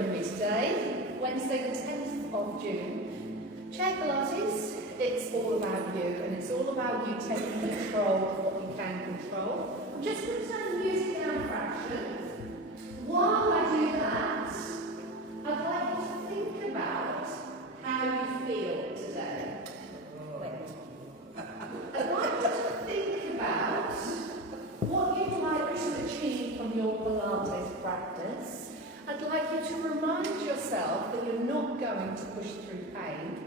joining me today, Wednesday the 10th of June. Chair Pilates, it's all about you, and it's all about you taking control of what you can control. I'm just going to turn the music down a fraction. While I do that, I'd like you to think about how you feel today. I'd like you to think about what you'd like to achieve from your Pilates practice. I'd like you to remind yourself that you're not going to push through pain.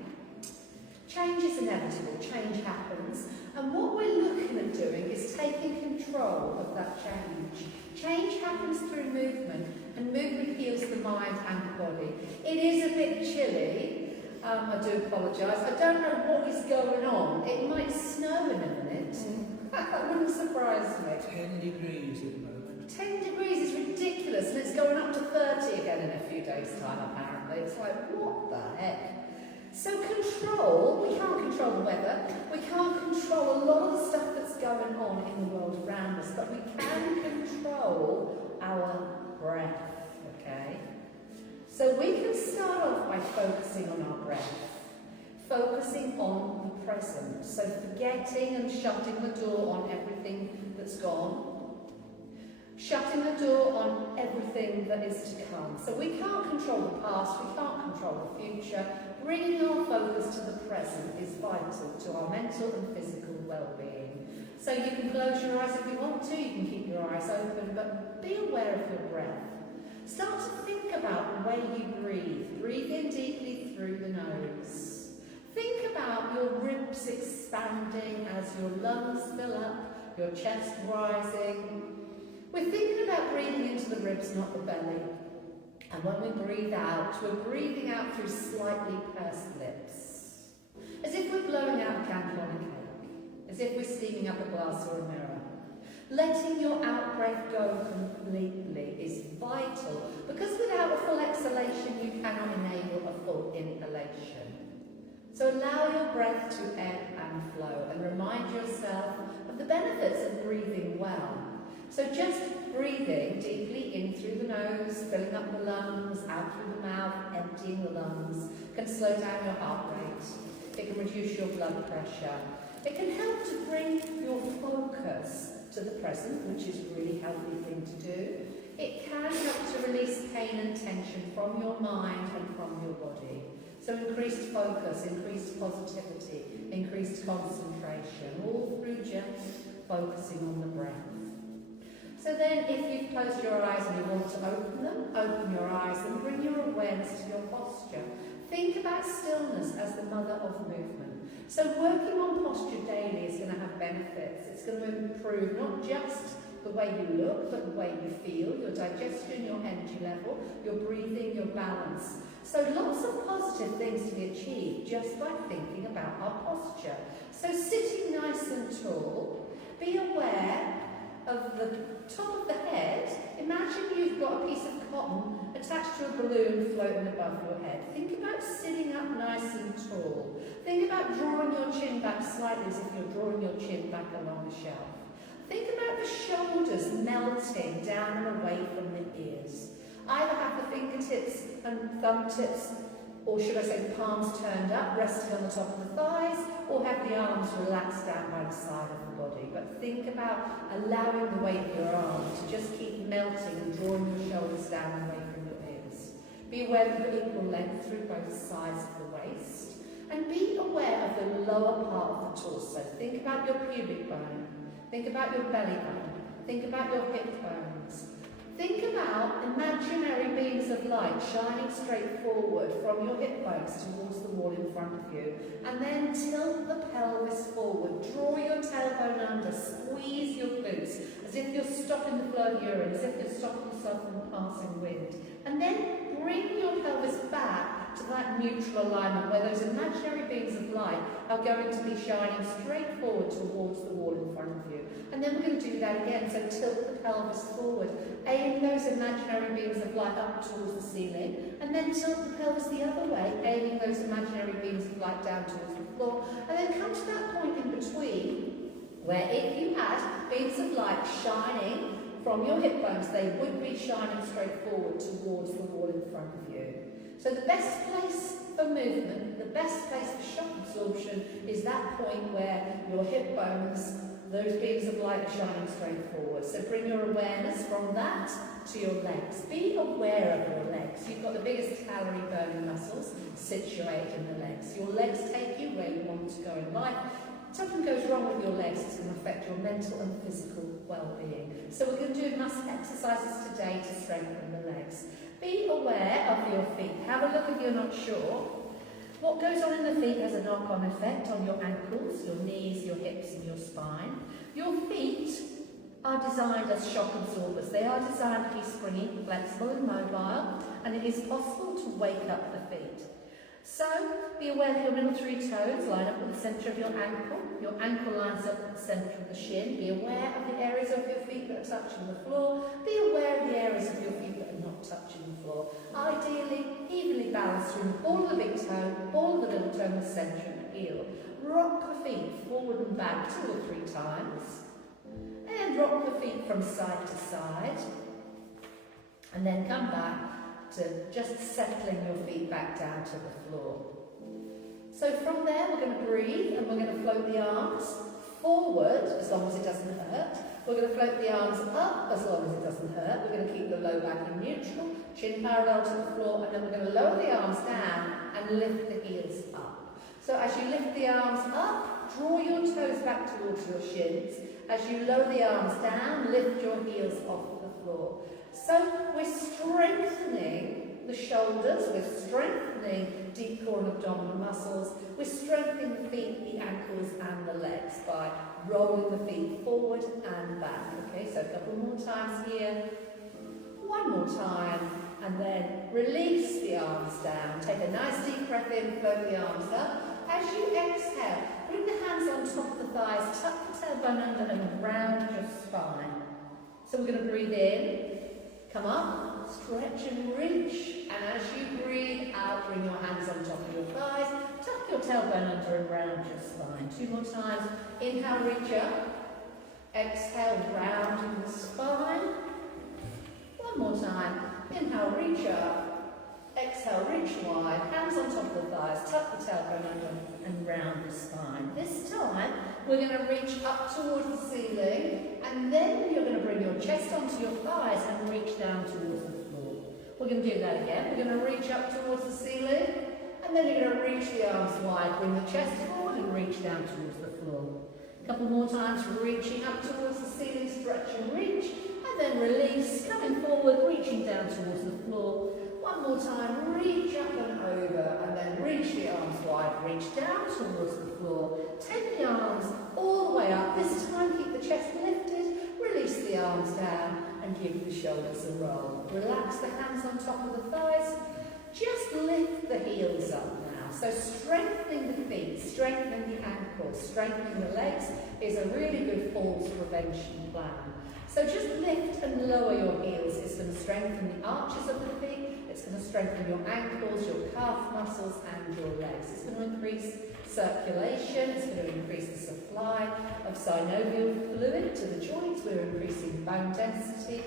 Change is inevitable, change happens, and what we're looking at doing is taking control of that change. Change happens through movement, and movement heals the mind and the body. It is a bit chilly. I do apologise. I don't know what is going on. It might snow in a minute. That wouldn't surprise me. 10 degrees at the moment. 10 degrees is ridiculous, and it's going up to 30 again in a few days' time, apparently. It's like, what the heck? So control, we can't control the weather. We can't control a lot of the stuff that's going on in the world around us, but we can control our breath, okay? So we can start off by focusing on our breath, focusing on the present. So forgetting and shutting the door on everything that's gone, shutting the door on everything that is to come. So we can't control the past, we can't control the future. Bringing our focus to the present is vital to our mental and physical well-being. So you can close your eyes if you want to, you can keep your eyes open, but be aware of your breath. Start to think about the way you breathe. Breathe in deeply through the nose. Think about your ribs expanding as your lungs fill up, your chest rising. We're thinking about breathing into the ribs, not the belly. And when we breathe out, we're breathing out through slightly pursed lips. As if we're blowing out a candle on a cake. As if we're steaming up a glass or a mirror. Letting your out-breath go completely is vital, because without a full exhalation, you cannot enable a full inhalation. So allow your breath to ebb and flow, and remind yourself of the benefits of breathing well. So just breathing deeply in through the nose, filling up the lungs, out through the mouth, emptying the lungs, can slow down your heart rate. It can reduce your blood pressure. It can help to bring your focus to the present, which is a really healthy thing to do. It can help to release pain and tension from your mind and from your body. So increased focus, increased positivity, increased concentration, all through just focusing on the breath. So then, if you've closed your eyes and you want to open them, open your eyes and bring your awareness to your posture. Think about stillness as the mother of movement. So working on posture daily is going to have benefits. It's going to improve not just the way you look, but the way you feel, your digestion, your energy level, your breathing, your balance. So lots of positive things to be achieved just by thinking about our posture. So sitting nice and tall, be aware of the top of the head. Imagine you've got a piece of cotton attached to a balloon floating above your head. Think about sitting up nice and tall. Think about drawing your chin back slightly as if you're drawing your chin back along the shelf. Think about the shoulders melting down and away from the ears. Either have the fingertips and thumb tips, or should I say palms turned up, resting on the top of the thighs, or have the arms relaxed down by the side of the body. But think about allowing the weight of your arms to just keep melting and drawing your shoulders down and away from your ears. Be aware of the equal length through both sides of the waist. And be aware of the lower part of the torso. Think about your pubic bone. Think about your belly button. Think about your hip bones. Think about imaginary beams of light shining straight forward from your hip bones towards the wall in front of you. And then tilt the pelvis forward. Draw your tailbone under. Squeeze your glutes as if you're stopping the flow of urine, as if you're stopping yourself from passing wind. And then bring your pelvis back to that neutral alignment where those imaginary beams of light are going to be shining straight forward towards the wall in front of you. And then we're going to do that again. So tilt the pelvis forward. Aim those imaginary beams of light up towards the ceiling, and then tilt the pelvis the other way, aiming those imaginary beams of light down towards the floor, and then come to that point in between where if you had beams of light shining from your hip bones, they would be shining straight forward towards the wall in front of you. So the best place for movement, the best place for shock absorption is that point where your hip bones, those beams of light are shining straight forward. So bring your awareness from that to your legs. Be aware of your legs. You've got the biggest calorie burning muscles situated in the legs. Your legs take you where you want to go in life. If something goes wrong with your legs, it's going to affect your mental and physical well-being. So we're going to do muscle exercises today to strengthen the legs. Be aware of your feet. Have a look if you're not sure. What goes on in the feet has a knock-on effect on your ankles, your knees, your hips and your spine. Your feet are designed as shock absorbers. They are designed to be springy, flexible and mobile, and it is possible to wake up the feet. So, be aware that your middle three toes line up with the centre of your ankle. Your ankle lines up with the centre of the shin. Be aware of the areas of your feet that are touching the floor. Be aware of the areas of your feet that are not touching the floor. Ideally, evenly balanced through the ball of the big toe, ball of the little toe, and the centre of the heel. Rock the feet forward and back 2 or 3 times. And rock the feet from side to side. And then come back to just settling your feet back down to the floor. So from there we're going to breathe and we're going to float the arms forward as long as it doesn't hurt. We're going to float the arms up as long as it doesn't hurt. We're going to keep the low back in neutral, chin parallel to the floor, and then we're going to lower the arms down and lift the heels up. So as you lift the arms up, draw your toes back towards your shins. As you lower the arms down, lift your heels off the floor. So we're strengthening the shoulders, we're strengthening deep core and abdominal muscles, we're strengthening the feet, the ankles and the legs by rolling the feet forward and back. Okay, so a couple more times here. One more time, and then release the arms down. Take a nice deep breath in, float the arms up. As you exhale, bring the hands on top of the thighs, tuck the tailbone under and around your spine. So we're going to breathe in. Come up, stretch and reach, and as you breathe out, bring your hands on top of your thighs, tuck your tailbone under and round your spine. 2 more times. Inhale, reach up. Exhale, round the spine. 1 more time. Inhale, reach up. Exhale, reach wide. Hands on top of the thighs, tuck the tailbone under and round the spine. This time, we're going to reach up towards the ceiling, and then you're going to bring your chest onto your thighs and reach down towards the floor. We're going to do that again. We're going to reach up towards the ceiling, and then you're going to reach the arms wide, bring the chest forward and reach down towards the floor. A couple more times, reaching up towards the ceiling, stretch and reach, and then release, coming forward, reaching down towards the floor. 1 more time, reach up and over, and then reach the arms wide, reach down towards the floor. Take the arms all the way up. This time, keep the chest lifted, release the arms down, and give the shoulders a roll. Relax the hands on top of the thighs. Just lift the heels up now. So strengthening the feet, strengthening the ankles, strengthening the legs is a really good falls prevention plan. So just lift and lower your heels. It's going to strengthen the arches of the feet. It's going to strengthen your ankles, your calf muscles and your legs. It's going to increase circulation. It's going to increase the supply of synovial fluid to the joints. We're increasing bone density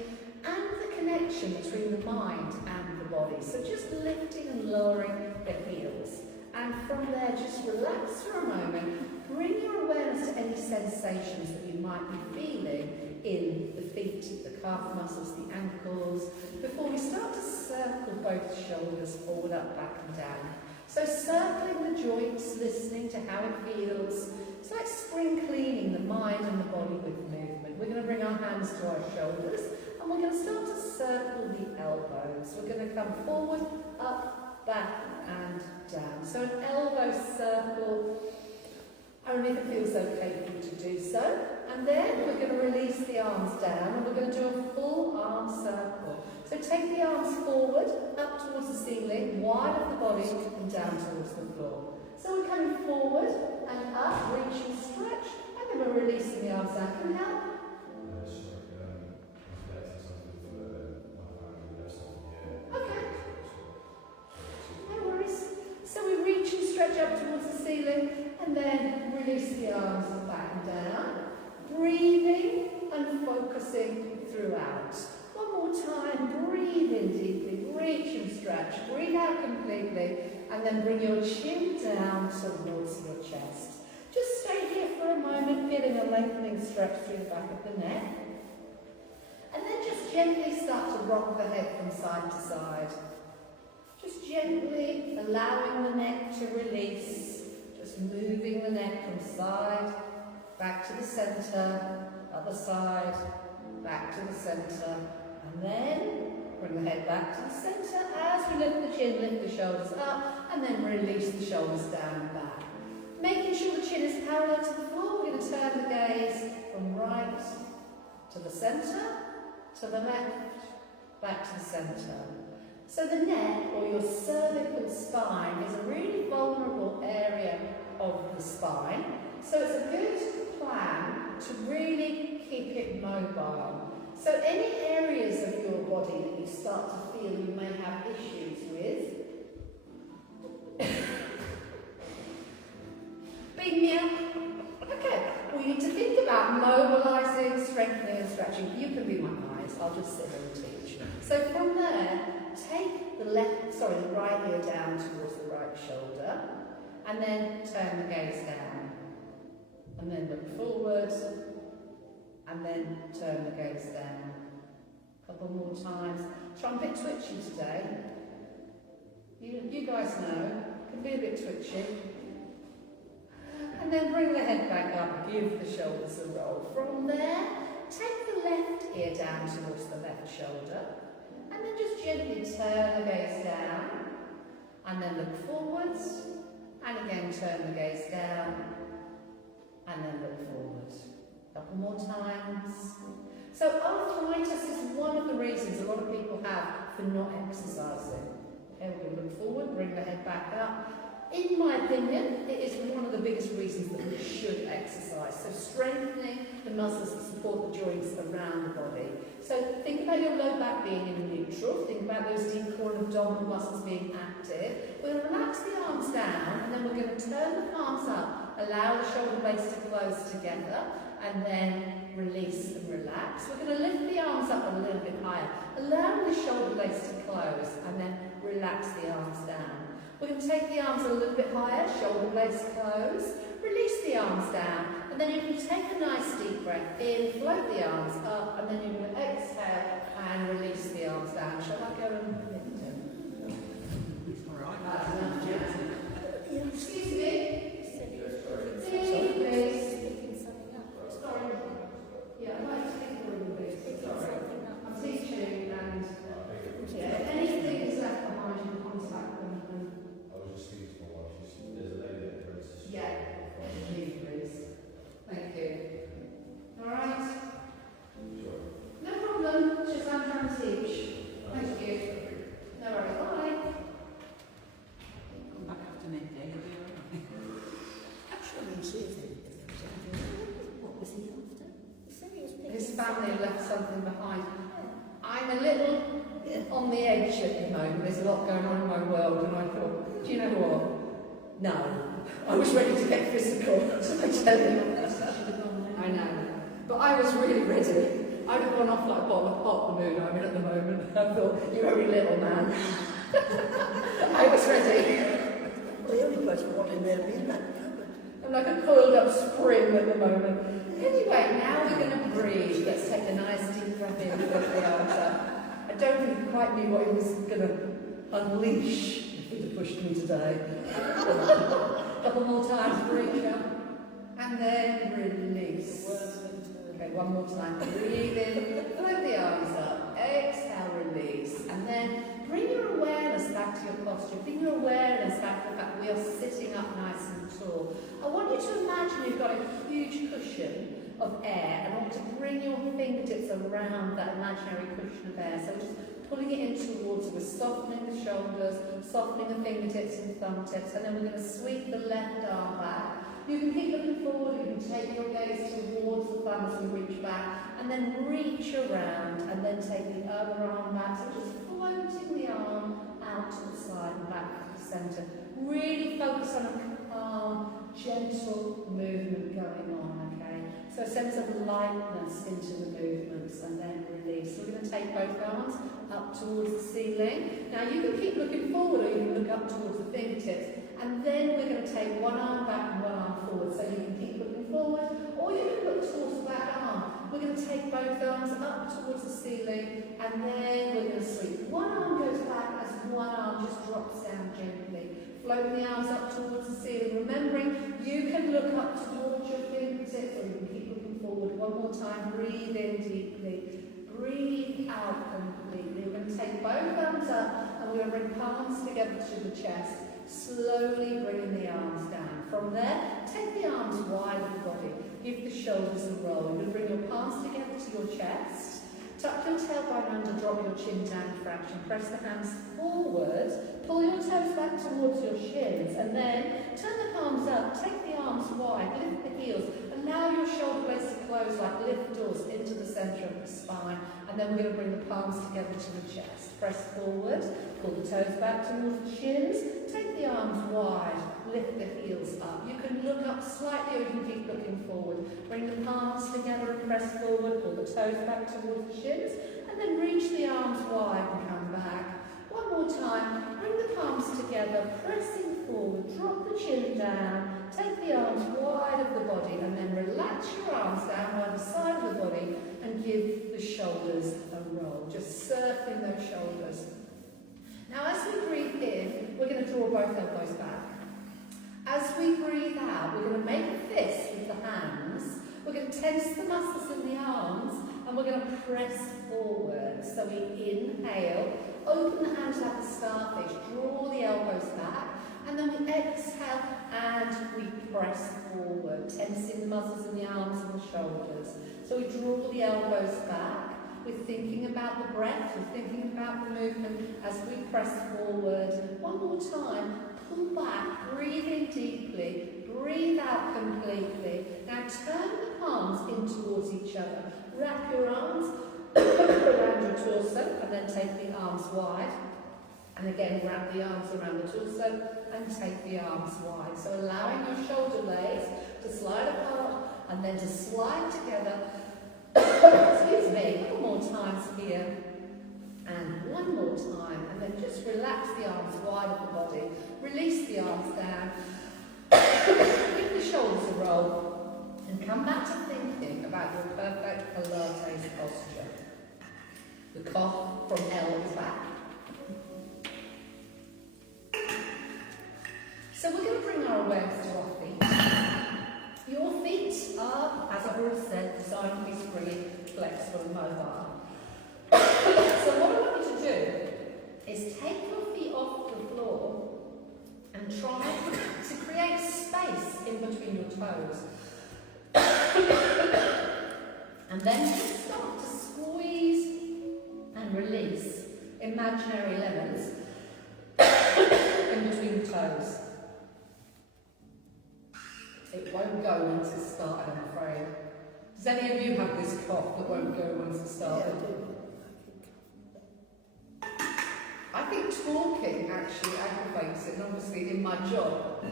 and the connection between the mind and the body. So just lifting and lowering the heels. And from there, just relax for a moment. Bring your awareness to any sensations that you might be feeling in the feet, the calf muscles, the ankles, before we start to circle both shoulders forward, up, back and down. So circling the joints, listening to how it feels. It's like spring cleaning the mind and the body with movement. We're going to bring our hands to our shoulders and we're going to start to circle the elbows. We're going to come forward, up, back and down. So an elbow circle, only if it feels okay for you to do so. And then we're going to release the arms down and we're going to do a full arm circle. So take the arms forward, up towards the ceiling, wide of the body and down towards the floor. So we're coming forward and up, reach and stretch, and then we're releasing the arms down. Can you help? Okay. No worries. So we reach and stretch up towards the ceiling and then release the arms back and down. Breathing and focusing throughout. One more time, breathe in deeply, reach and stretch, breathe out completely, and then bring your chin down towards your chest. Just stay here for a moment, feeling a lengthening stretch through the back of the neck. And then just gently start to rock the head from side to side. Just gently allowing the neck to release, just moving the neck from side, back to the centre, other side, back to the centre, and then bring the head back to the centre as we lift the chin, lift the shoulders up, and then release the shoulders down and back. Making sure the chin is parallel to the floor, we're going to turn the gaze from right to the centre, to the left, back to the centre. So the neck, or your cervical spine, is a really vulnerable area of the spine. So it's a good plan to really keep it mobile. So any areas of your body that you start to feel you may have issues with, beam me up. Okay, we need to think about mobilising, strengthening and stretching. You can be my eyes, I'll just sit and teach. So from there, take the right ear down towards the right shoulder, and then turn the gaze down. And then look forward, and then turn the gaze down. A couple more times. So I'm a bit twitchy today. You guys know, it can be a bit twitchy. And then bring the head back up, give the shoulders a roll. From there, take the left ear down towards the left shoulder, and then just gently turn the gaze down, and then look forwards, and again turn the gaze down, and then look forward. A couple more times. So arthritis is one of the reasons a lot of people have for not exercising. Okay, we're going to look forward, bring the head back up. In my opinion, it is one of the biggest reasons that we should exercise. So strengthening the muscles that support the joints around the body. So think about your low back being in neutral. Think about those deep core and abdominal muscles being active. We're going to relax the arms down, and then we're going to turn the palms up. Allow the shoulder blades to close together, and then release and relax. We're going to lift the arms up a little bit higher. Allow the shoulder blades to close, and then relax the arms down. We're going to take the arms a little bit higher, shoulder blades close, release the arms down, and then you can take a nice deep breath in, float the arms up, and then you're going to exhale and release the arms down. Shall I go and lift them? All right. That's enough, yeah. Excuse me. Please. Sorry. Yeah, I'd like to take the room, please. Sorry. I'm teaching, and yeah, anything is left behind, you can contact them. I was just speaking to my wife. There's a lady that runs this. Yeah, please. Thank you. All right. Sure. No problem. Just I'm trying to teach. Thank you. No worries. Bye. Come back after midday, you'll be all right. What was he after? He said he was picking His family something left up. something behind. I'm a little on the edge at the moment. There's a lot going on in my world, and I thought, do you know what? No. I was ready to get physical, I tell you. I know. But I was really ready. I'd have gone off like pot the moon I'm in at the moment. I thought, you very little man. I was ready. Well, the only person wanting there to be in that cupboard. I'm like a coiled up spring at the moment. Anyway, now we're going to breathe. Let's take a nice deep breath in with the arms up. I don't think he quite knew what he was going to unleash if he'd have pushed me today. A couple more times, breathe up. And then release. Okay, one more time. Breathe in, float the arms up. Exhale, release. And then bring your awareness back to your posture. Bring your awareness back to the fact that we are sitting up nice and tall. I want you to imagine you've got a huge cushion of air, and I want to bring your fingertips around that imaginary cushion of air. So just pulling it in towards you. We're softening the shoulders, softening the fingertips and thumb tips, and then we're going to sweep the left arm back. You can keep looking forward, you can take your gaze towards the thumb as we reach back, and then reach around, and then take the other arm back. So just floating the arm out to the side and back to the centre. Really focus on a calm, gentle movement going on, okay? So a sense of lightness into the movements, and then release. both arms up towards the ceiling. Now you can keep looking forward or you can look up towards the fingertips. And then we're going to take one arm back and one arm forward. So you can keep looking forward or you can look towards the back arm. We're going to take both arms up towards the ceiling and then we're going to sweep. One arm goes back as one arm just drops down gently. Float the arms up towards the ceiling. Remembering you can look up towards your fingertips or you can keep looking forward. One more time. Breathe in deeply. Breathe out completely. We're going to take both arms up and we're going to bring palms together to the chest. Slowly bringing the arms down. From there, take the arms wide of the body. Give the shoulders a roll. You're going to bring your palms together to your chest. Tuck your tailbone under, drop your chin down for action. Press the hands forward. Pull your toes back towards your shins. And then turn the palms up. Take the arms wide. Lift the heels. Allow your shoulder blades to close like lift doors into the centre of the spine. And then we're going to bring the palms together to the chest. Press forward. Pull the toes back towards the shins. Take the arms wide. Lift the heels up. You can look up slightly or you can keep looking forward. Bring the palms together and press forward. Pull the toes back towards the shins. And then reach the arms wide and come back. One more time. Bring the palms together. Pressing forward. Drop the chin down. Take the arms wide of the body and then relax your arms down by the side of the body and give the shoulders a roll. Just surfing those shoulders. Now as we breathe in, we're going to draw both elbows back. As we breathe out, we're going to make a fist with the hands. We're going to tense the muscles in the arms and we're going to press forward. So we inhale, open the hands like a starfish, draw the elbows back, and then we exhale and we press forward, tensing the muscles in the arms and the shoulders. So we draw the elbows back. We're thinking about the breath, we're thinking about the movement as we press forward. One more time, pull back, breathe in deeply, breathe out completely. Now turn the palms in towards each other. Wrap your arms around your torso and then take the arms wide. And again, wrap the arms around the torso and take the arms wide. So allowing your shoulder blades to slide apart and then to slide together. Excuse me, one more time here. And one more time. And then just relax the arms wide of the body. Release the arms down. Give the shoulders a roll. And come back to thinking about your perfect Pilates posture. The cough from L is back. So we're going to bring our awareness to our feet. Your feet are, as I've already said, designed to be springy, flexible and mobile. So what I want you to do is take your feet off the floor and try to create space in between your toes. And then just start to squeeze and release imaginary lemons in between the toes. It won't go once it's started, I'm afraid. Does any of you have this cough that won't go once it's started? I think talking actually aggravates it, and obviously in my job,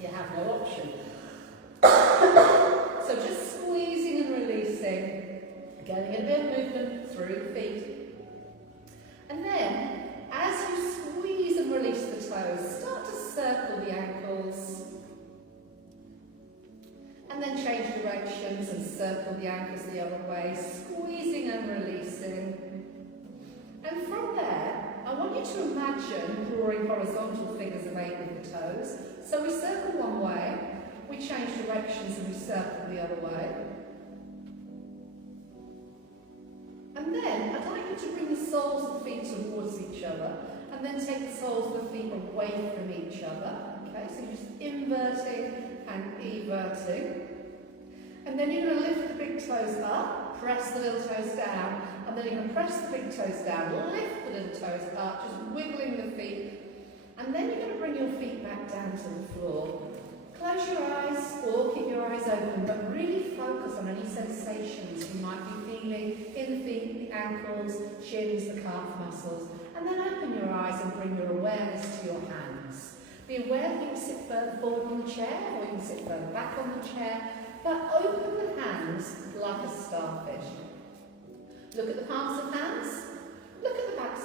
you have no option. So just squeezing and releasing, getting a bit of movement through the feet. And then, as you squeeze and release the toes, start to circle the ankles. And then change directions and circle the ankles the other way, squeezing and releasing. And from there, I want you to imagine drawing horizontal figures of 8 with the toes. So we circle one way, we change directions and we circle the other way. And then I'd like you to bring the soles of the feet towards each other and then take the soles of the feet away from each other. Okay, so you're just inverting and everting. And then you're going to lift the big toes up, press the little toes down, and then you're going to press the big toes down, lift the little toes up, just wiggling the feet. And then you're going to bring your feet back down to the floor. Close your eyes or keep your eyes open, but really focus on any sensations you might be feeling in the feet, the ankles, shins, the calf muscles. And then open your eyes and bring your awareness to your hands. Be aware that you can sit further forward on the chair or you can sit further back on the chair, but open the hands like a starfish. Look at the palms of hands,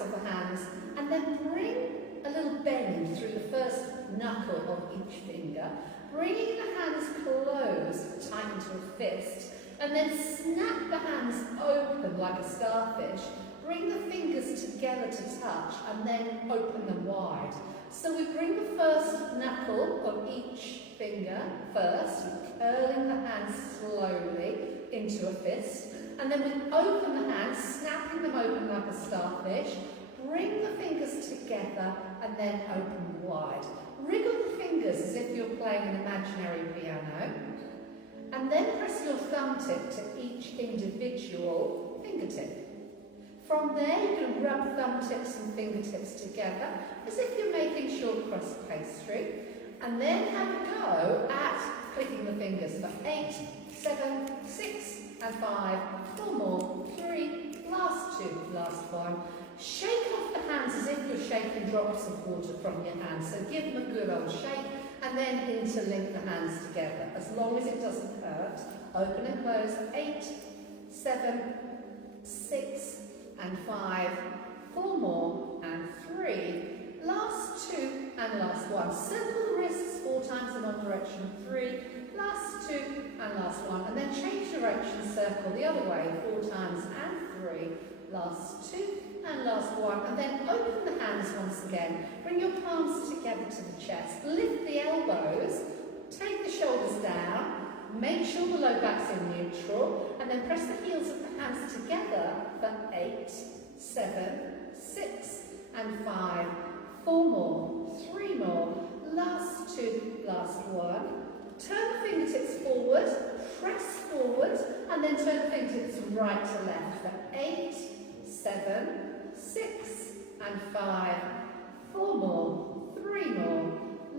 of the hands, and then bring a little bend through the first knuckle of each finger, bringing the hands close, tight into a fist, and then snap the hands open like a starfish. Bring the fingers together to touch, and then open them wide. So we bring the first knuckle of each finger first, curling the hands slowly into a fist, and then we open the hands, snapping them open like a starfish. Bring the fingers together and then open wide. Wriggle the fingers as if you're playing an imaginary piano, and then press your thumb tip to each individual fingertip. From there, you can rub thumb tips and fingertips together as if you're making short crust pastry, and then have a go at clicking the fingers for 8, 7, 6, and 5, 4 more, 3, last 2, last 1. Shake off the hands as if you're shaking drops of water from your hands. So give them a good old shake, and then interlink the hands together. As long as it doesn't hurt, open and close. 8, 7, 6, and 5, 4 more, and 3, last 2, and last 1. Circle the wrists 4 times in one direction, 3, last 2, and last 1. And then change direction, circle the other way 4 times, and 3, last 2, and last 1. And then open the hands once again. Bring your palms together to the chest. Lift the elbows, take the shoulders down. Make sure the low back's in neutral, and then press the heels of the hands together for 8, 7, 6, and 5, 4 more, 3 more, last 2, last 1. Turn the fingertips forward, press forward, and then turn the fingertips from right to left for 8, 7, 6, and 5, 4 more, 3 more,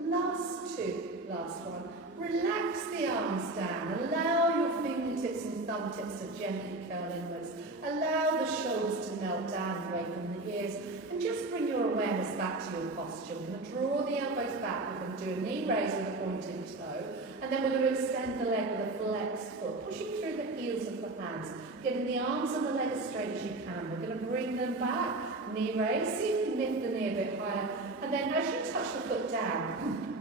last 2, last 1. Relax the arms down. Allow your fingertips and thumb tips to gently curl inwards. Allow the shoulders to melt down away from the ears. And just bring your awareness back to your posture. We're going to draw the elbows back. We're going to do a knee raise with a pointed toe. And then we're going to extend the leg with a flexed foot, pushing through the heels of the hands, getting the arms and the leg as straight as you can. We're going to bring them back. Knee raise. See if you can lift the knee a bit higher. And then as you touch the foot down,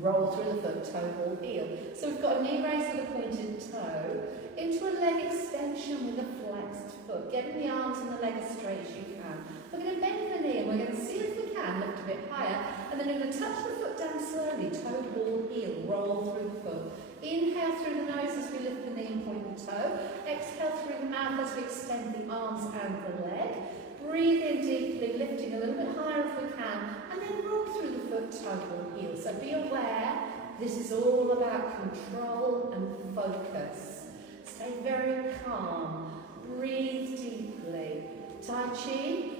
roll through the foot, toe, ball, heel. So we've got a knee raise with a pointed toe, into a leg extension with a flexed foot, getting the arms and the leg as straight as you can. We're going to bend the knee and we're going to see if we can lift a bit higher, and then we're going to touch the foot down slowly, toe, ball, heel, roll through the foot. Inhale through the nose as we lift the knee and point the toe. Exhale through the mouth as we extend the arms and the leg. Breathe in deeply, lifting a little bit higher if we can, and then roll through the foot, toe, ball, heel. So be aware, this is all about control and focus. Stay very calm. Breathe deeply. Tai Chi,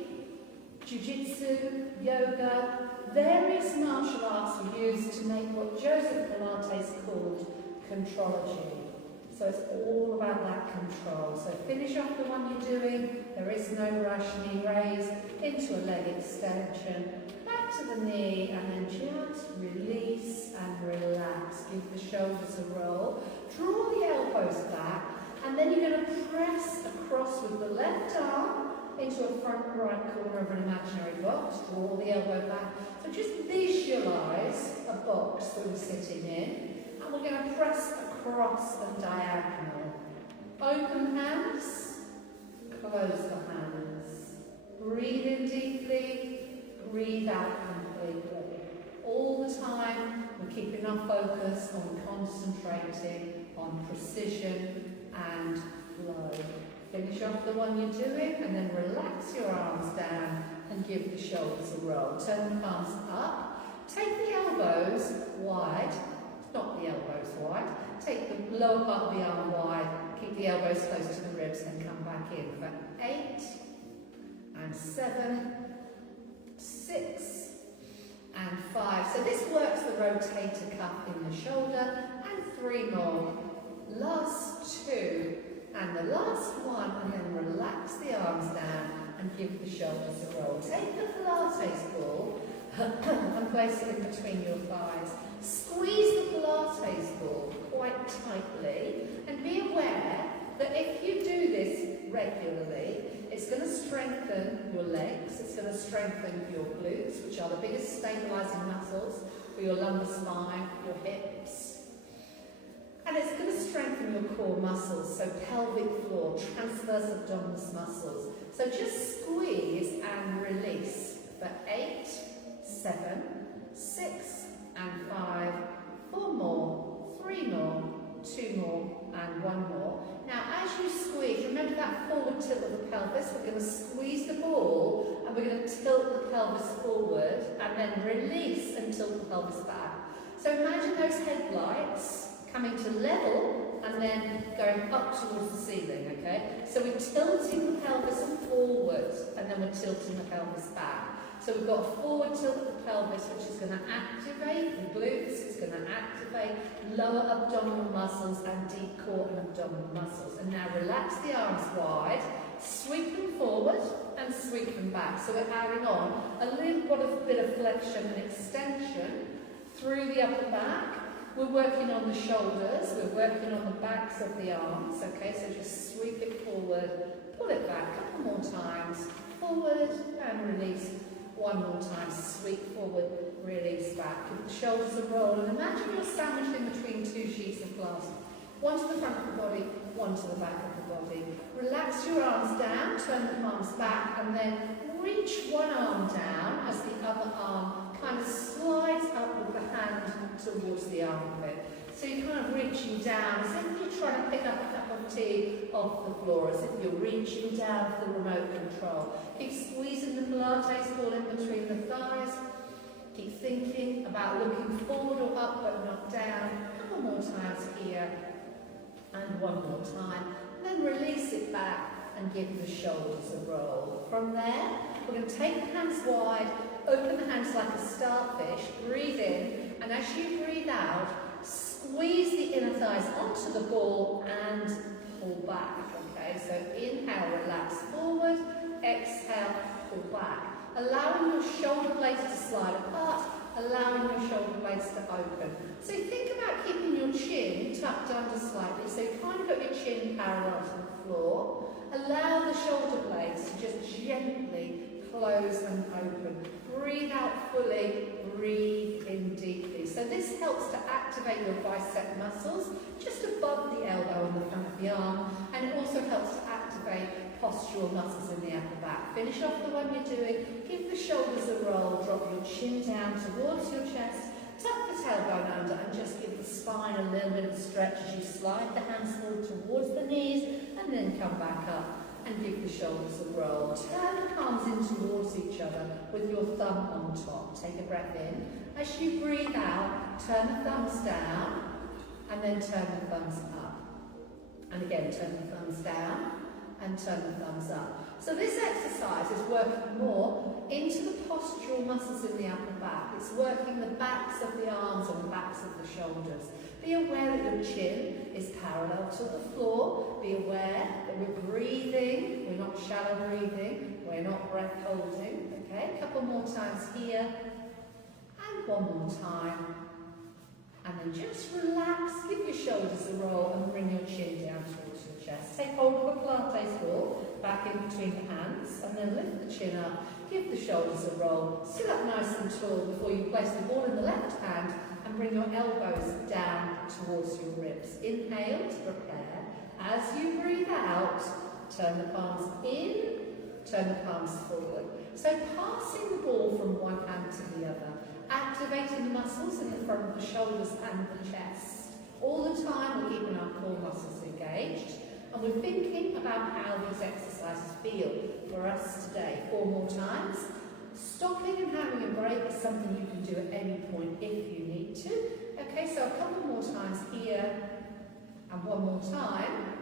Jiu-Jitsu, yoga, various martial arts are used to make what Joseph Pilates called contrology. So it's all about that control. So finish off the one you're doing. There is no rush. Knee raise into a leg extension. Back to the knee, and then just release and relax. Give the shoulders a roll. Draw the elbows back, and then you're going to press across with the left arm into a front right corner of an imaginary box. Draw the elbow back. So just visualise a box that we're sitting in. And we're going to press across and diagonal. Open hands, close the hands. Breathe in deeply, breathe out completely. All the time, we're keeping our focus on concentrating on precision and flow. Finish off the one you're doing, and then relax your arms down and give the shoulders a roll. Turn the palms up. Take the elbows wide. Not the elbows wide. Take the lower part of the arm wide. Keep the elbows close to the ribs and come back in for 8 and 7, 6 and 5. So this works the rotator cuff in the shoulder, and 3 more. Last 2 and the last 1, and then relax the arms down and give the shoulders a roll. Take the Pilates ball and place it in between your thighs. Squeeze the Pilates ball quite tightly, and be aware that if you do this regularly, It's going to strengthen your legs, it's going to strengthen your glutes, which are the biggest stabilising muscles for your lumbar spine, your hips. And it's going to strengthen your core muscles, so pelvic floor, transverse abdominis muscles. So just squeeze and release for 8, 7, 6 and 5, 4 more, 3 more, 2 more and 1 more. Now as you squeeze, remember that forward tilt of the pelvis, we're going to squeeze the ball and we're going to tilt the pelvis forward and then release and tilt the pelvis back. So imagine those headlights coming to level and then going up towards the ceiling, okay? So we're tilting the pelvis forward and then we're tilting the pelvis back. So we've got a forward tilt of the pelvis, which is going to activate the glutes, it's going to activate lower abdominal muscles and deep core and abdominal muscles. And now relax the arms wide, sweep them forward and sweep them back. So we're adding on a little bit of flexion and extension through the upper back. We're working on the shoulders, we're working on the backs of the arms, okay? So just sweep it forward, pull it back a couple more times, forward and release. One more time, sweep forward, release back. Give the shoulders a roll and imagine you're sandwiched in between 2 sheets of glass. One to the front of the body, one to the back of the body. Relax your arms down, turn the palms back and then reach one arm down as the other arm kind of slides up with the hand towards the armpit. So you're kind of reaching down as if you're trying to pick up a cup of tea off the floor, as if you're reaching down for the remote control. Keep squeezing the Pilates ball in between the thighs. Keep thinking about looking forward or up but not down. A couple more times here. And one more time. And then release it back and give the shoulders a roll. From there, we're going to take the hands wide, open the hands like a starfish, breathe in, and as you breathe out, squeeze the inner thighs onto the ball and pull back, okay? So inhale, relax forward, exhale, pull back. Allowing your shoulder blades to slide apart, allowing your shoulder blades to open. So think about keeping your chin tucked under slightly, so you kind of got your chin parallel to the floor. Allow the shoulder blades to just gently close and open. Breathe out fully, breathe in deeply. So this helps to activate your bicep muscles just above the elbow and the front of the arm, and it also helps to activate postural muscles in the upper back. Finish off the one you're doing, give the shoulders a roll, drop your chin down towards your chest, tuck the tailbone under and just give the spine a little bit of stretch as you slide the hands forward towards the knees and then come back up and give the shoulders a roll. Turn the palms in towards each other with your thumb on top. Take a breath in. As you breathe out, turn the thumbs down and then turn the thumbs up. And again, turn the thumbs down and turn the thumbs up. So this exercise is working more into the postural muscles in the upper back. It's working the backs of the arms and the backs of the shoulders. Be aware that your chin is parallel to the floor. Be aware that we're breathing. We're not shallow breathing. We're not breath holding. Okay, a couple more times here. And one more time. And then just relax, give your shoulders a roll and bring your chin down towards your chest. Take hold of a Pilates ball back in between the hands and then lift the chin up, give the shoulders a roll, sit up nice and tall before you place the ball in the left hand and bring your elbows down towards your ribs. Inhale to prepare. As you breathe out, turn the palms in, turn the palms forward. So passing the ball from one hand to the other. Activating the muscles in the front of the shoulders and the chest. All the time we're keeping our core muscles engaged and we're thinking about how these exercises feel for us today. 4 more times. Stopping and having a break is something you can do at any point if you need to. Okay, so a couple more times here and one more time.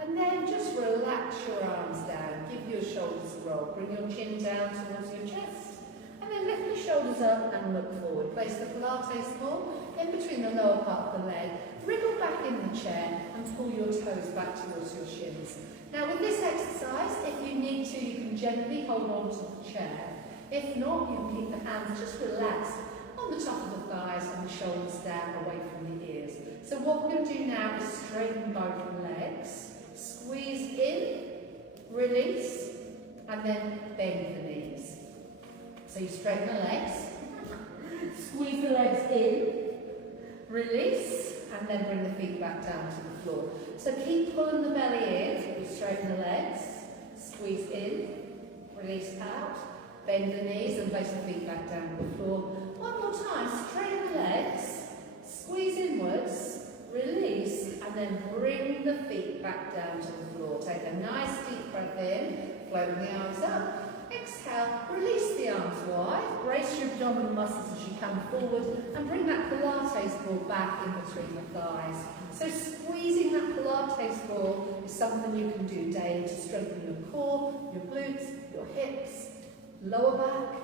And then just relax your arms down. Give your shoulders a roll. Bring your chin down towards your chest. And then lift your shoulders up and look forward. Place the Pilates ball in between the lower part of the leg. Wriggle back in the chair and pull your toes back towards your shins. Now with this exercise, if you need to, you can gently hold on to the chair. If not, you can keep the hands just relaxed on the top of the thighs and the shoulders down away from the ears. So what we're going to do now is straighten both legs. Squeeze in, release, and then bend the knees. So you straighten the legs, squeeze the legs in, release, and then bring the feet back down to the floor. So keep pulling the belly in, you straighten the legs, squeeze in, release out, bend the knees and place the feet back down to the floor. One more time, straighten the legs, squeeze inwards, release, and then bring the feet back down to the floor. Take a nice deep breath in, float the arms up. Exhale, release the arms wide, brace your abdominal muscles as you come forward and bring that Pilates ball back in between the thighs. So squeezing that Pilates ball is something you can do daily to strengthen your core, your glutes, your hips, lower back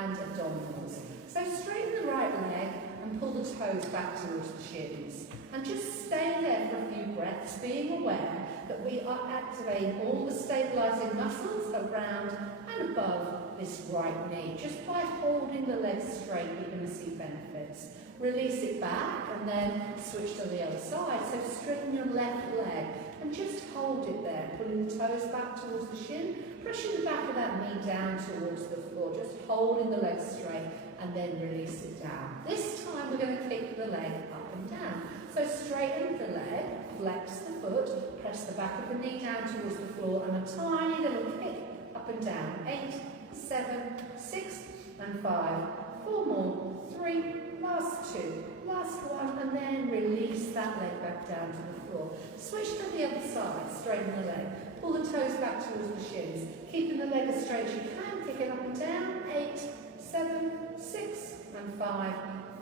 and abdominals. So straighten the right leg and pull the toes back towards the shins. And just stay there for a few breaths, being aware that we are activating all the stabilising muscles around and above this right knee. Just by holding the legs straight, you're going to see benefits. Release it back and then switch to the other side. So straighten your left leg and just hold it there, pulling the toes back towards the shin, pushing the back of that knee down towards the floor, just holding the legs straight and then release it down. This time we're going to kick the leg up and down. So straighten the leg, flex the foot, press the back of the knee down towards the floor and a tiny little kick up and down. 8, 7, 6 and 5. 4 more. 3, last 2, last 1 and then release that leg back down to the floor. Switch to the other side, straighten the leg. Pull the toes back towards the shins, keeping the leg as straight as you can, kick it up and down. 8, 7, 6 and 5.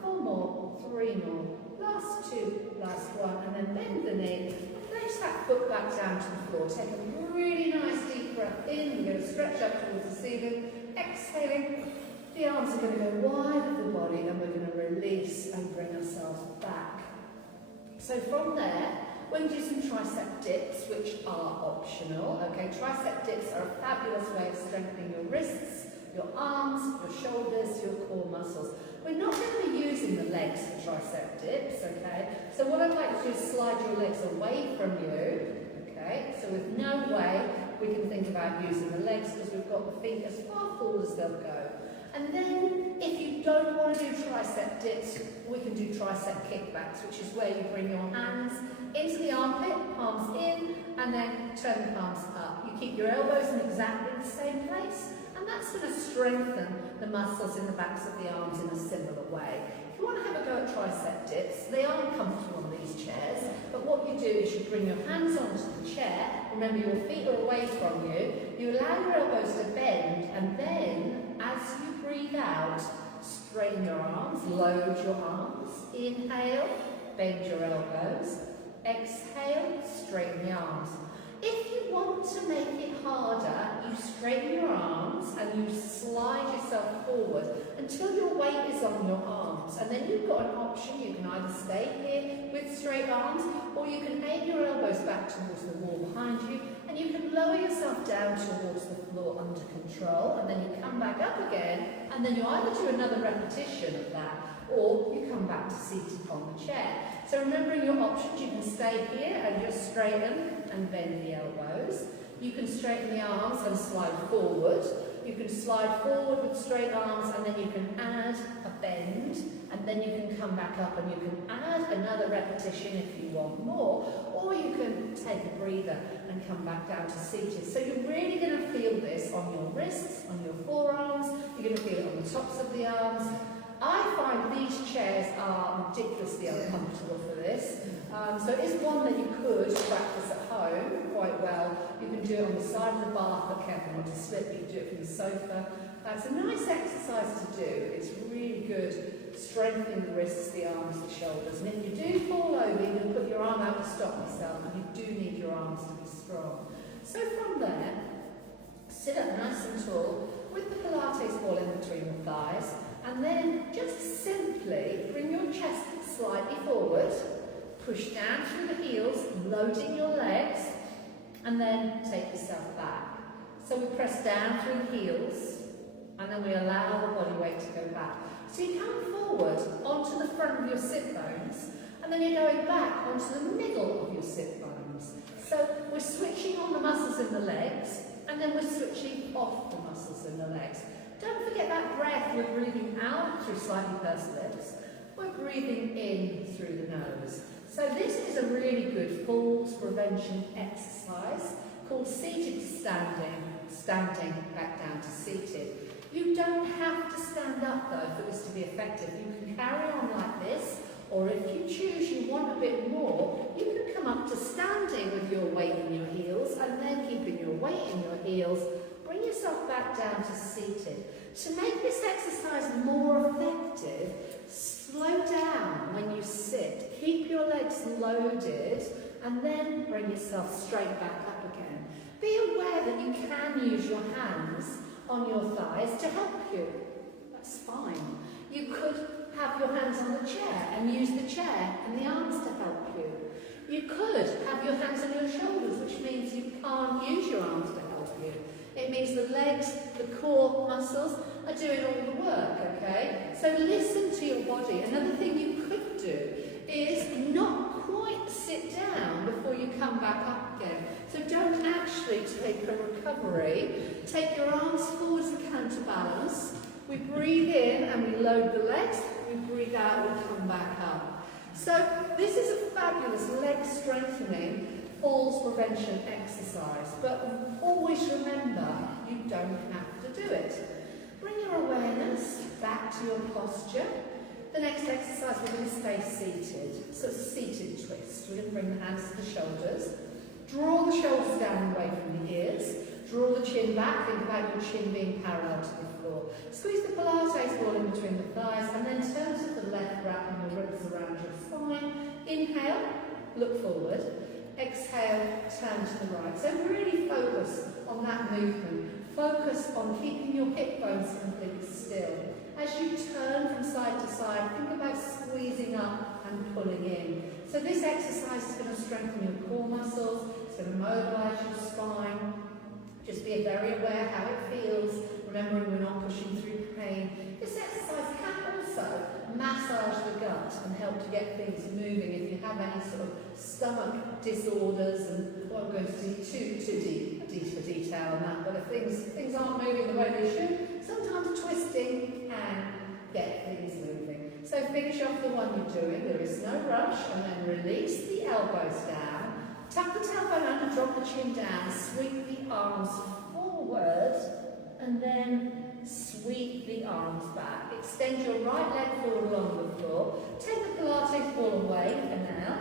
4 more. 3 more. Last 2, last 1 and then bend the knee. Place that foot back down to the floor. Take a really nice deep breath in. We're going to stretch up towards the ceiling. Exhaling. The arms are going to go wide of the body and we're going to release and bring ourselves back. So from there, we're going to do some tricep dips, which are optional. Okay, tricep dips are a fabulous way of strengthening your wrists, your arms, your shoulders, your core muscles. We're not going to be using the legs for tricep dips, okay? So what I'd like to do is slide your legs away from you, okay? So with no way we can think about using the legs because we've got the feet as far forward as they'll go. And then if you don't want to do tricep dips, we can do tricep kickbacks, which is where you bring your hands into the armpit, palms in, and then turn the palms up. You keep your elbows in exactly the same place, and that's going to strengthen the muscles in the backs of the arms in a similar way. If you want to have a go at tricep dips, they aren't comfortable on these chairs, but what you do is you bring your hands onto the chair, remember your feet are away from you, you allow your elbows to bend, and then as you breathe out, straighten your arms, load your arms, inhale, bend your elbows, exhale, straighten the arms. If you want to make it harder, you straighten your arms and you slide yourself forward until your weight is on your arms. And then you've got an option. You can either stay here with straight arms or you can aim your elbows back towards the wall behind you and you can lower yourself down towards the floor under control and then you come back up again and then you either do another repetition of that or you come back to seated on the chair. So remembering your options, you can stay here and just straighten and bend the elbows. You can straighten the arms and slide forward. You can slide forward with straight arms and then you can add a bend and then you can come back up and you can add another repetition if you want more, or you can take a breather and come back down to seated. So you're really going to feel this on your wrists, on your forearms, you're going to feel it on the tops of the arms. I find these chairs are ridiculously uncomfortable for this. So it is one that you could practice at home quite well. You can do it on the side of the bath, but careful not to slip. You can do it from the sofa. It's a nice exercise to do. It's really good, strengthening the wrists, the arms, the shoulders. And if you do fall over, you can put your arm out to stop yourself, and you do need your arms to be strong. So from there, sit up nice and tall with the Pilates ball in between the thighs. And then just simply bring your chest slightly forward, push down through the heels, loading your legs, and then take yourself back. So we press down through the heels, and then we allow the body weight to go back. So you come forward onto the front of your sit bones, and then you're going back onto the middle of your sit bones. So we're switching on the muscles in the legs, then we're switching off the muscles in the legs. Don't forget that breath. We're breathing out through slightly pursed lips. We're breathing in through the nose. So this is a really good falls prevention exercise called seated to standing, standing back down to seated. You don't have to stand up though for this to be effective. You can carry on like this, or if you choose you want a bit more, you can come up to standing with your weight in your heels and then keeping your weight in your heels, bring yourself back down to seated. To make this exercise more effective, slow down when you sit, keep your legs loaded and then bring yourself straight back up again. Be aware that you can use your hands on your thighs to help you. That's fine. You could have your hands on the chair and use the chair and the arms to help you. You could have your hands on your shoulders, which means you can't use your arms to help you. It means the legs, the core muscles are doing all the work, okay? So listen to your body. Another thing you could do is not quite sit down before you come back up again. So don't actually take a recovery. Take your arms forward as a counterbalance. We breathe in and we load the legs. We breathe out, we come back up. So this is a fabulous leg strengthening falls prevention exercise, but always remember you don't have to do it. Bring your awareness back to your posture. The next exercise we're going to stay seated. So it's a seated twist. We're going to bring the hands to the shoulders. Draw the shoulders down away from the ears. Draw the chin back. Think about your chin being parallel to the floor. Squeeze the Pilates ball in between the thighs and then turn to the left, wrapping your ribs around your spine. Inhale, look forward. Exhale, turn to the right. So really focus on that movement. Focus on keeping your hip bones completely still. As you turn from side to side, think about squeezing up and pulling in. So this exercise is going to strengthen your core muscles. It's going to mobilise your spine. Just be very aware how it feels, remembering we're not pushing through pain. This exercise can also massage the gut and help to get things moving if you have any sort of stomach disorders, and I won't go into too deep detail on that, but if things aren't moving the way they should, sometimes twisting can get things moving. So finish off the one you're doing, there is no rush, and then release the elbows down. Tuck the tailbone under, drop the chin down, sweep the arms forward, and then sweep the arms back. Extend your right leg forward along the floor. Take the Pilates ball away for now.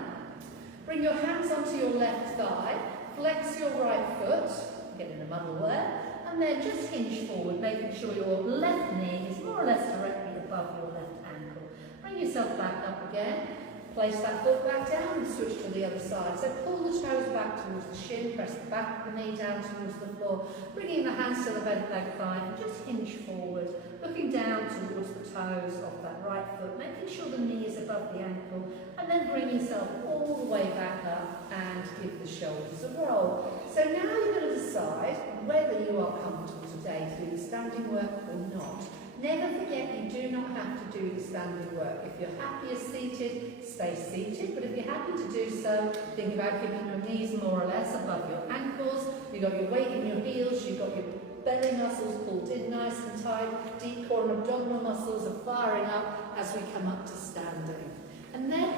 Bring your hands onto your left thigh. Flex your right foot. Get in a muddle there. And then just hinge forward, making sure your left knee is more or less directly above your left ankle. Bring yourself back up again. Place that foot back down and switch to the other side. So pull the toes back towards the shin, press the back of the knee down towards the floor, bringing the hands to the bent leg thigh and just hinge forward, looking down towards the toes of that right foot, making sure the knee is above the ankle, and then bring yourself all the way back up and give the shoulders a roll. So now you're going to decide whether you are comfortable today to do the standing work or not. Never forget you do not have to do the standing work. If you're happier seated, stay seated. But if you're happy to do so, think about keeping your knees more or less above your ankles. You've got your weight in your heels. You've got your belly muscles pulled in nice and tight. Deep core and abdominal muscles are firing up as we come up to standing. And then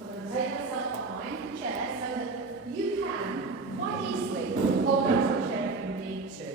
we're going to take ourselves behind the chair so that you can quite easily hold onto the chair if you need to.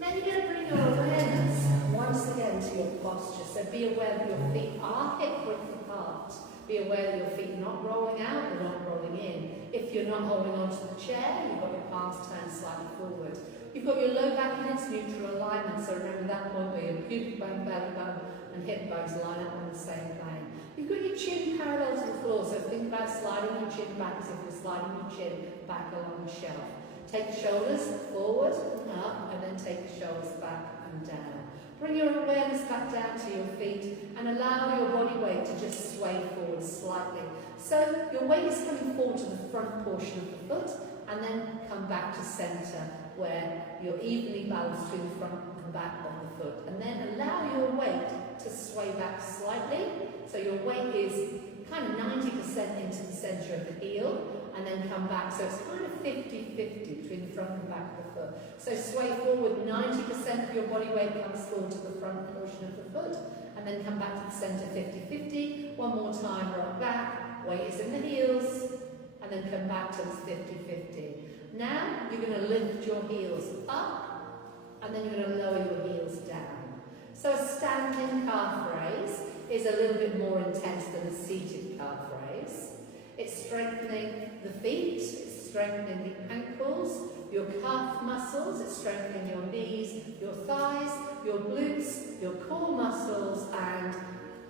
Then you're going to bring your awareness once again to your posture. So be aware that your feet are hip width apart. Be aware that your feet are not rolling out, they're not rolling in. If you're not holding onto the chair, you've got your palms turned slightly forward. You've got your low back in its neutral alignment, so remember that point where your pubic bone, belly bone and hip bones line up on the same plane. You've got your chin parallel to the floor, so think about sliding your chin back as if you're sliding your chin back along the shelf. Take the shoulders forward and up, and then take the shoulders back and down. Bring your awareness back down to your feet and allow your body weight to just sway forward slightly. So your weight is coming forward to the front portion of the foot and then come back to centre where you're evenly balanced between the front and back of the foot. And then allow your weight to sway back slightly. So your weight is kind of 90% into the centre of the heel and then come back. So it's kind of 50-50 between the front and back of the foot. So sway forward, 90% of your body weight comes forward to the front portion of the foot, and then come back to the centre 50-50. One more time, rock back, weight is in the heels, and then come back to this 50-50. Now you're going to lift your heels up, and then you're going to lower your heels down. So a standing calf raise is a little bit more intense than a seated calf raise. It's strengthening the feet, it's strengthening the ankles, your calf muscles, it's strengthening your knees, your thighs, your glutes, your core muscles, and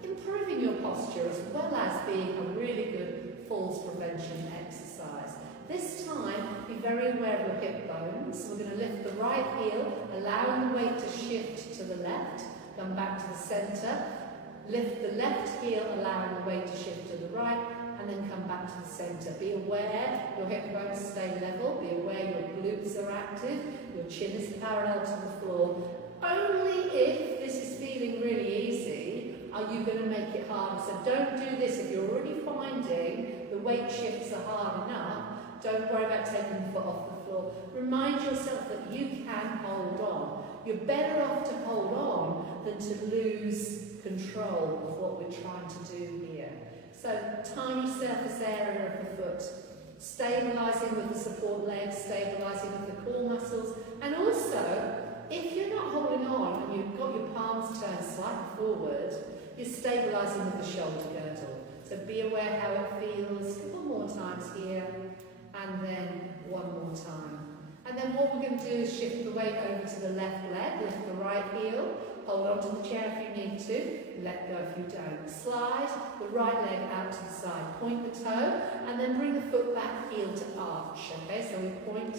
improving your posture, as well as being a really good falls prevention exercise. This time, be very aware of your hip bones. We're going to lift the right heel, allowing the weight to shift to the left, come back to the centre, lift the left heel, allowing the weight to shift to the right, and then come back to the centre. Be aware your hip bones stay level, be aware your glutes are active, your chin is parallel to the floor. Only if this is feeling really easy are you going to make it harder. So don't do this if you're already finding the weight shifts are hard enough. Don't worry about taking the foot off the floor. Remind yourself that you can hold on. You're better off to hold on than to lose control of what we're trying to do here. So, tiny surface area of the foot, stabilising with the support legs, stabilising with the core muscles, and also, if you're not holding on and you've got your palms turned slightly forward, you're stabilising with the shoulder girdle. So be aware how it feels. A couple more times here, and then one more time. And then what we're going to do is shift the weight over to the left leg, lift the right heel, hold on to the chair if you need to, let go if you don't. Slide the right leg out to the side, point the toe, and then bring the foot back, heel to arch. Okay, so we point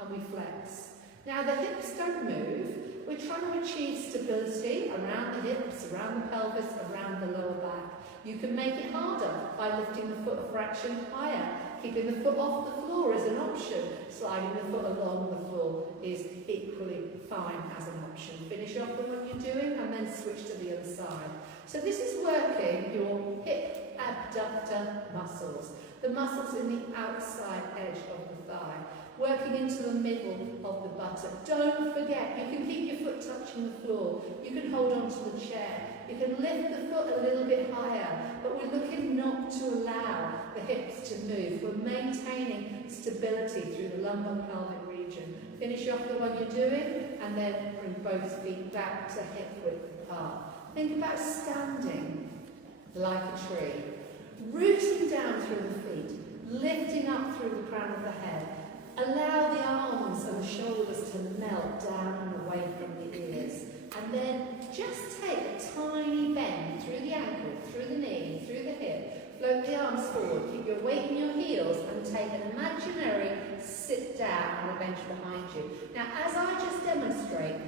and we flex. Now the hips don't move. We're trying to achieve stability around the hips, around the pelvis, around the lower back. You can make it harder by lifting the foot a fraction higher. Keeping the foot off the floor is an option. Sliding the foot along the floor is equally fine as an option. Finish off with what you're doing and then switch to the other side. So this is working your hip abductor muscles, the muscles in the outside edge of the thigh, working into the middle of the buttock. Don't forget, you can keep your foot touching the floor. You can hold on to the chair. You can lift the foot a little bit higher, but we're looking not to allow the hips to move. We're maintaining stability through the lumbar pelvic region. Finish off the one you're doing, and then bring both feet back to hip width apart. Think about standing like a tree, rooting down through the feet, lifting up through the crown of the head. Allow the arms and the shoulders to melt down and away from the ears. And then just take a tiny bend through the ankle, through the knee, through the hip. Float the arms forward. Keep your weight in your heels and take an imaginary sit down on the bench behind you. Now, as I just demonstrated,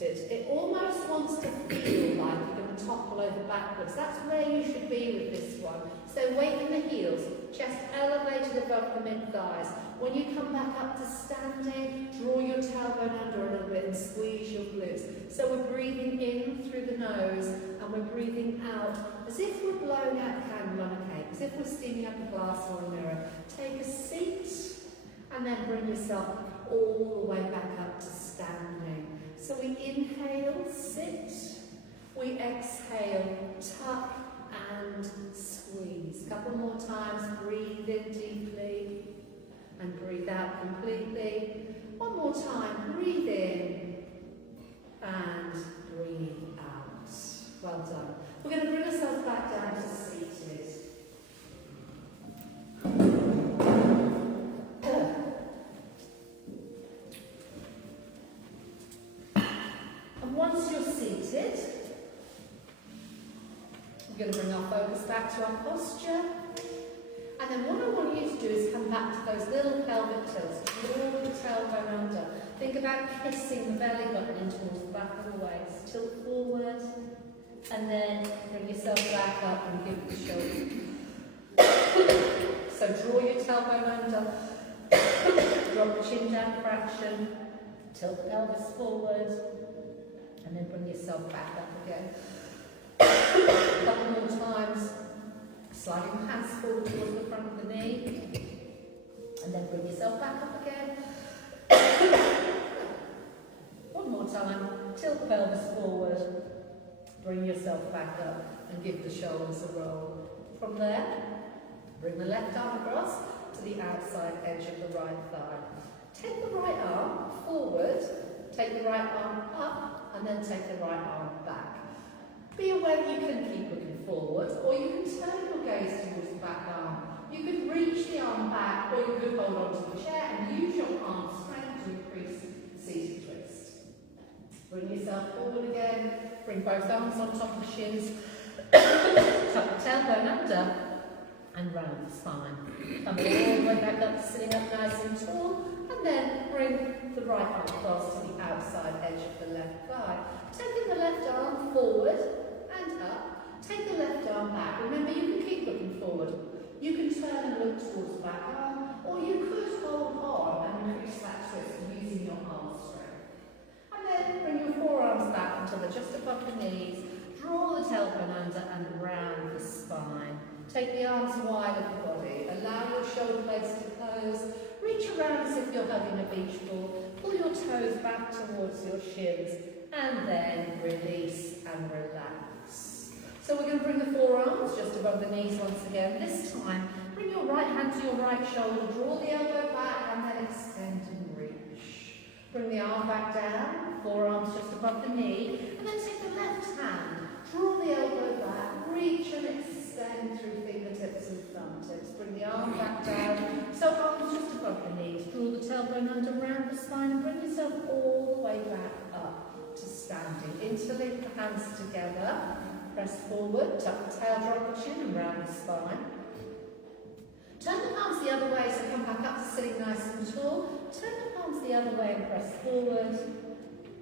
it almost wants to feel like you're going to topple over backwards. That's where you should be with this one. So weight in the heels, chest elevated above the mid-thighs. When you come back up to standing, draw your tailbone under a little bit and squeeze your glutes. So we're breathing in through the nose and we're breathing out as if we're blowing out a candle on a cake, as if we're steaming up a glass or a mirror. Take a seat and then bring yourself all the way back up to standing. So we inhale, sit. We exhale, tuck and squeeze. A couple more times, breathe in deeply. And breathe out completely. One more time, breathe in and breathe out. Well done. We're going to bring ourselves back down to seated. And once you're seated, we're going to bring our focus back to our posture. And then what I want you to do is come back to those little pelvic tilts. Draw the tailbone under. Think about kissing the belly button in towards the back of the waist. Tilt forward. And then bring yourself back up and give the shoulder. So draw your tailbone under. Drop the chin down a fraction. Tilt the pelvis forward. And then bring yourself back up again. A couple more times. Sliding the hands forward towards the front of the knee. And then bring yourself back up again. pelvis forward. Bring yourself back up and give the shoulders a roll. From there, bring the left arm across to the outside edge of the right thigh. Take the right arm forward, take the right arm up, and then take the right arm back. Be aware that you can keep looking forward, or you can turn your gaze towards the back arm. You could reach the arm back, or you could hold onto the chair and use your arm strength to increase seated twist. Bring yourself forward again, bring both arms on top of the shins, tuck the tailbone under, and round the spine. Come all the way back up, sitting up nice and tall, and then bring the right arm across to the outside edge of the left thigh. Taking the left arm forward and up, take the left arm back. Remember, you can keep looking forward. You can turn and look towards the back arm, or you could hold on and increase that twist using your arm strength. And then bring your forearms back until they're just above the knees. Draw the tailbone under and round the spine. Take the arms wide of the body. Allow your shoulder blades to close. Reach around as if you're hugging a beach ball. Pull your toes back towards your shins. And then release and relax. So we're going to bring the forearms just above the knees once again. This time, bring your right hand to your right shoulder. Draw the elbow back and then extend and reach. Bring the arm back down. Forearms just above the knee. And then take the left hand. Draw the elbow back. Reach and extend through fingertips and thumb tips. Bring the arm back down. So arms just above the knees. Draw the tailbone under round the spine and bring yourself all the way back up to standing. Interlink the hands together. Press forward. Tuck the tail, drop the chin and round the spine. Turn the palms the other way, so come back up to sitting nice and tall. Turn the palms the other way and press forward.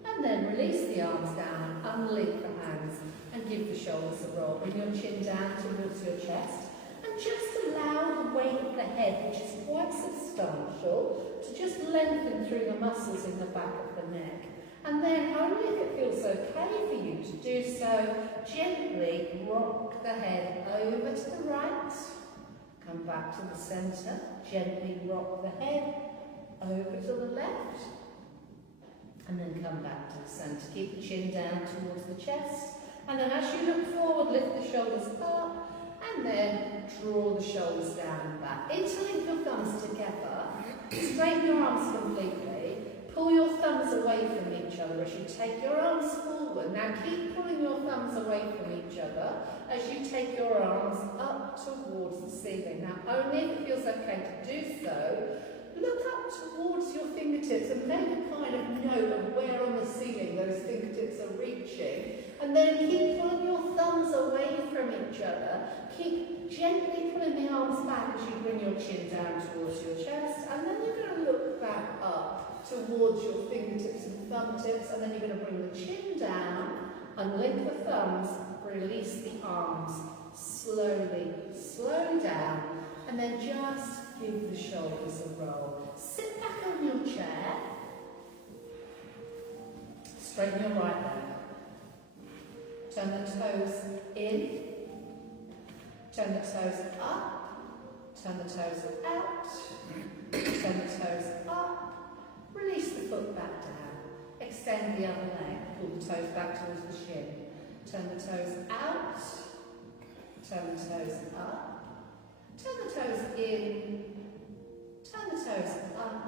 And then release the arms down, unlink the hands, and give the shoulders a roll. Bring your chin down towards your chest. And just allow the weight of the head, which is quite substantial, to just lengthen through the muscles in the back of the neck. And then, only if it feels okay for you to do so, gently rock the head over to the right. Come back to the centre. Gently rock the head over to the left. And then come back to the centre. Keep the chin down towards the chest. And then as you look forward, lift the shoulders up. And then draw the shoulders down and back. Interlink your thumbs together. Straighten your arms completely. Pull your thumbs away from each other as you take your arms forward. Now keep pulling your thumbs away from each other as you take your arms up towards the ceiling. Now only if it feels okay to do so, look up towards your fingertips and make a kind of note of where on the ceiling those fingertips are reaching. And then keep pulling your thumbs away from each other. Keep gently pulling the arms back as you bring your chin down towards your chest. And then you're going to look back up towards your fingertips and thumb tips. And then you're going to bring the chin down, unlink the thumbs, release the arms. Slowly, slow down. And then just give the shoulders a roll. Sit back on your chair. Straighten your right leg. Turn the toes in. Turn the toes up. Turn the toes out. Turn the toes up. Release the foot back down. Extend the other leg. Pull the toes back towards the shin. Turn the toes out. Turn the toes up. Turn the toes in, turn the toes up,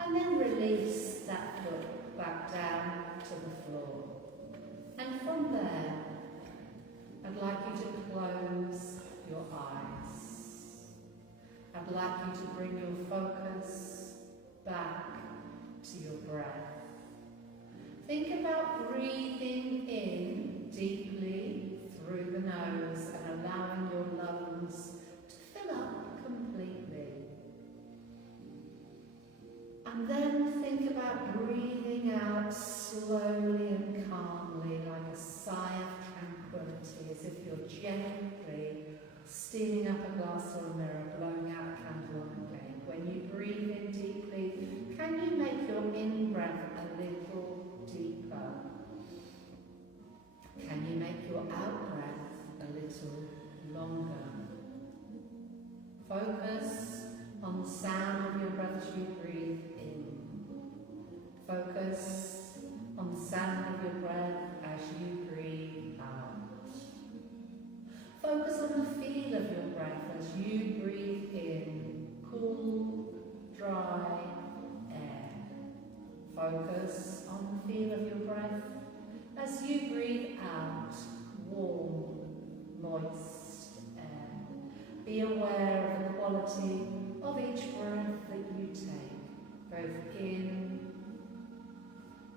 and then release that foot back down to the floor. And from there, I'd like you to close your eyes. I'd like you to bring your focus back to your breath. Think about breathing in deeply through the nose and allowing your lungs fill up completely. And then think about breathing out slowly and calmly, like a sigh of tranquility, as if you're gently steaming up a glass or a mirror, blowing out a candle on a cake. When you breathe in deeply, can you make your in-breath a little deeper? Can you make your out-breath a little longer? Focus on the sound of your breath as you breathe in. Focus on the sound of your breath Focus on the feel of your breath as you breathe out warm, moist air. Be aware of the quality of each breath that you take, both in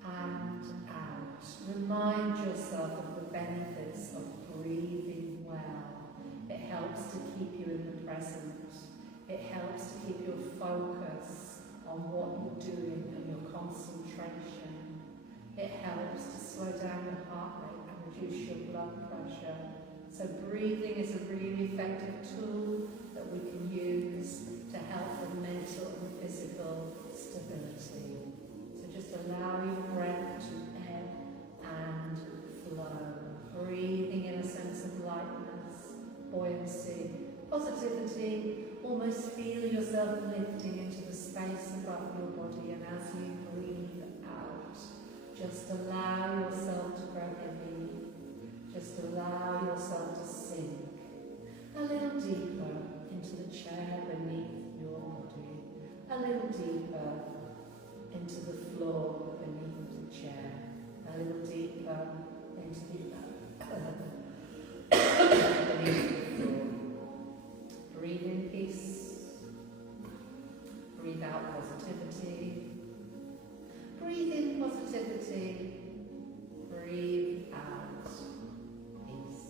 and out. Remind yourself of the benefits of breathing well. It helps to keep you in the present. It helps to keep your focus on what you're doing and your concentration. It helps to slow down your heart rate and reduce your blood pressure. So breathing is a really effective tool that we can use to help with mental and physical stability. So just allow your breath to ebb and flow. Breathing in a sense of lightness, buoyancy, positivity. Almost feel yourself lifting into the space above your body, and as you breathe out, just allow yourself to grow heavy. Just allow yourself to sink a little deeper into the chair beneath your body, a little deeper into the floor beneath the chair, a little deeper into the beneath the floor. Breathe in peace. Breathe out positivity. Breathe in positivity. Breathe out peace.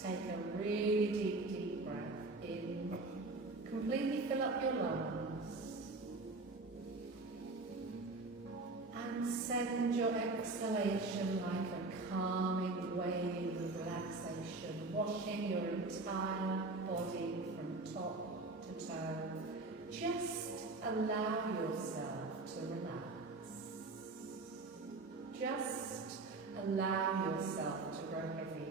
Take a really deep breath in. Completely fill up your lungs. And send your exhalation like a calming wave of relaxation, washing your entire body from top to toe. Just allow yourself to relax. Just allow yourself to grow heavy.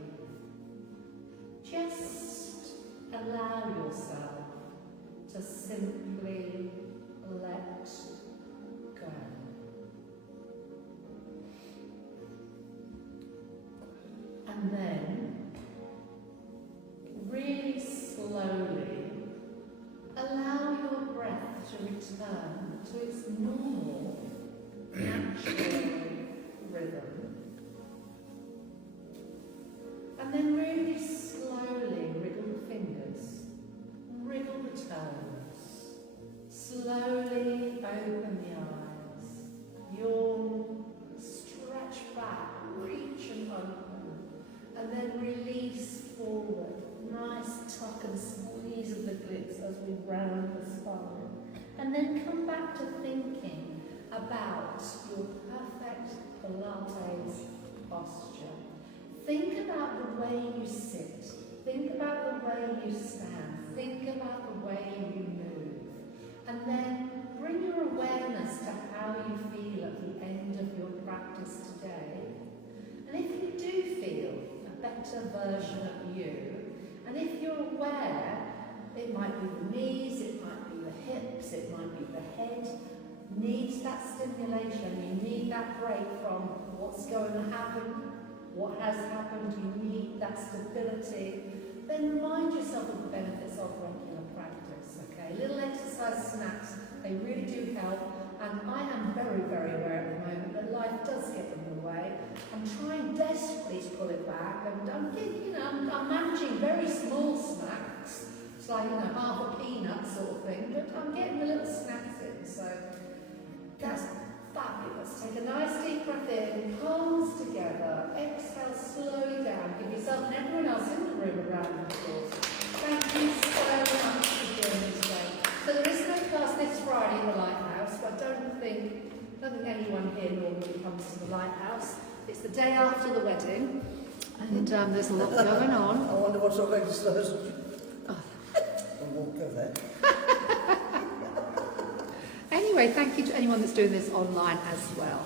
Just allow yourself to simply let go. And then, really slowly, allow your breath to return to its normal, natural rhythm. And then really slowly wriggle the fingers, wriggle the toes, slowly open the eyes, yawn, stretch back, reach and open. And then release forward. Nice tuck and squeeze of the glutes as we round the spine. And then come back to thinking about your perfect Pilates posture. Think about the way you sit. Think about the way you stand. Think about the way you move. And then bring your awareness to how you feel at the end of your practice today. And if you do feel better version of you, and if you're aware, it might be the knees, it might be the hips, it might be the head, needs that stimulation, you need that break from what's going to happen, what has happened, you need that stability, then remind yourself of the benefits of regular practice, okay? Little exercise snacks, they really do help. And I am very, very aware at the moment that life does get in the way. I'm trying desperately to pull it back, and I'm managing very small snacks. It's like, half a peanut sort of thing, but I'm getting the little snacks in, so that's fabulous. Take a nice deep breath in, palms together, exhale slowly down, give yourself and everyone else in the room a round of applause. Thank you so much for joining us today. So there is no class this Friday in the Lighthouse, but I don't think anyone here normally comes to the Lighthouse. It's the day after the wedding, and there's a lot going on. I wonder what's on registration. I won't go there. Anyway, thank you to anyone that's doing this online as well.